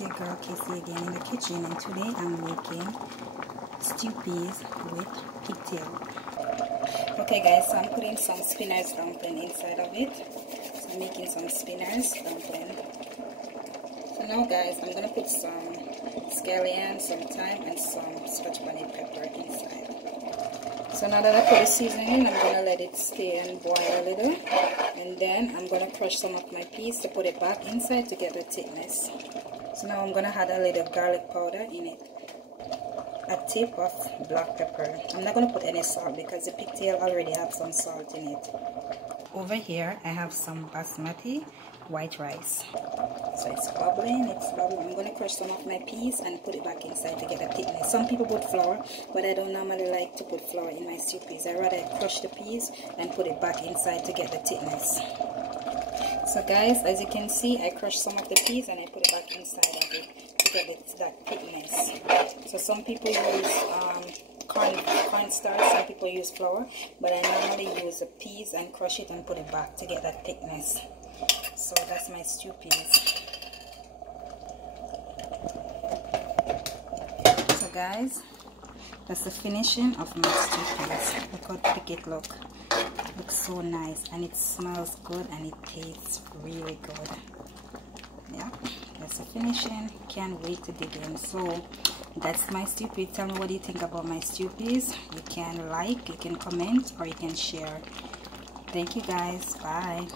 It's your girl Kiissi again in the kitchen, and today I'm making stew peas with pigtail. Okay guys, so I'm putting some spinach dumpling inside of it. So I'm making some spinach dumpling. So now guys, I'm gonna put some scallion, some thyme, and some scotch bonnet pepper inside. So now that I put the seasoning in, I'm gonna let it stay and boil a little, and then I'm gonna crush some of my peas to put it back inside to get the thickness. So now I'm gonna add a little garlic powder in it, a tip of black pepper. I'm not gonna put any salt because the pigtail already have some salt in it. Over here I have some basmati white rice. So it's bubbling, I'm gonna crush some of my peas and put it back inside to get the thickness. Some people put flour, but I don't normally like to put flour in my stew peas. I rather crush the peas and put it back inside to get the thickness. So guys, as you can see, I crushed some of the peas and I put it back inside of it to get that thickness. So some people use cornstarch, some people use flour, but I normally use the peas and crush it and put it back to get that thickness. So that's my stew peas. So guys, that's the finishing of my stew peas. Look how thick it looks. Looks so nice, and it smells good and it tastes really good. Yeah, that's the finishing. Can't wait to dig in. So that's my stew peas. Tell me what you think about my stew peas. You can like, you can comment, or you can share. Thank you guys. Bye.